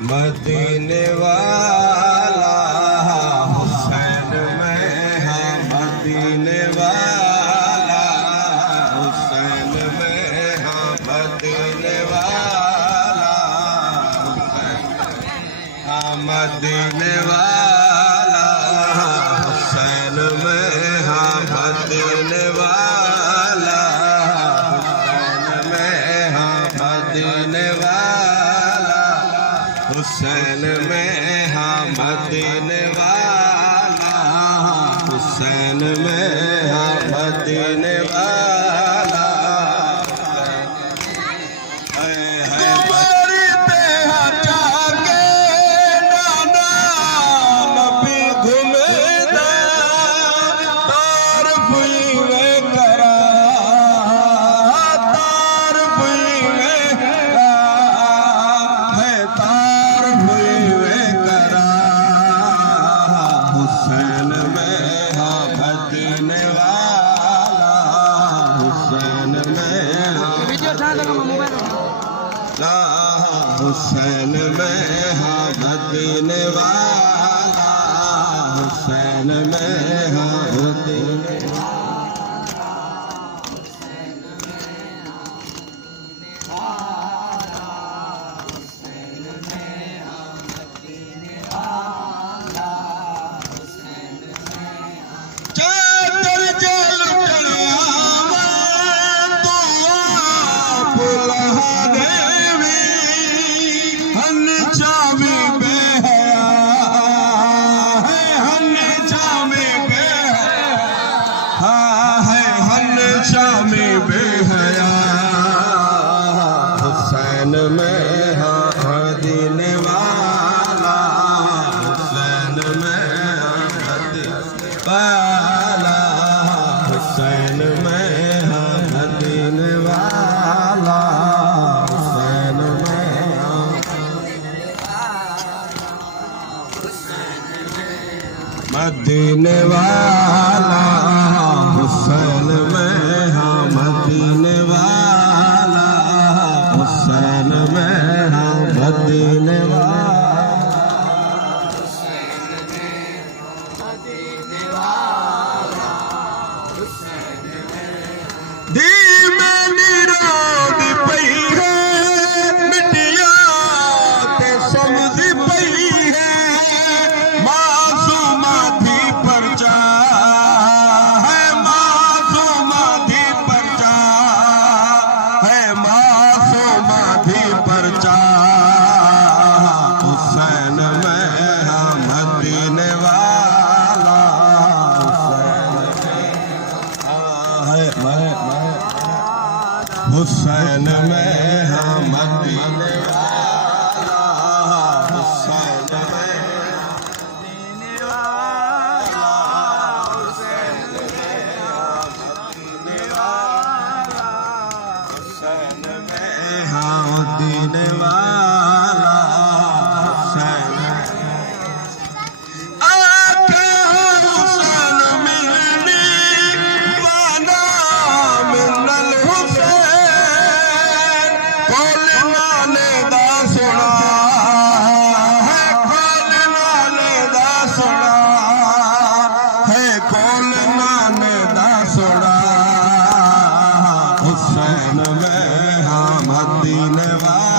मदीने वाला हुसैन में है, मदीने वाला हुसैन में है, मदीने वाला मदीने वाला हुसैन में है, मदीने वाला हुसैन में है, मदीने वाला हुसैन में है, मदीने वाला हुसैन में है, मदीने वाला हुसैन में है, मदीने वाला हुसैन में हुसैन में है, मदीने वाला हुसैन में है, मदीने हुसैन में है, मदीने वाला हुसैन में है, मदीने वाला हुसैन में है, मदीने वाला हुसैन में मदीने वाला हुसैन में है, मदीने वाला हुसैन में है, मदीने वाला धीमे निरोध पई है, मिटिया ते समझ पई है, मासूमा थी परचा है, मासूमा थी परचा है, मासूमा थी परचा हुसैन में है, मदीने वाला हुसैन में है, मदीने वाला हुसैन में मदीने वाला हुसैन में मदीने वाला हुसैन में है, मदीने वाला हुसैन हुसैन में है, मदीने वाला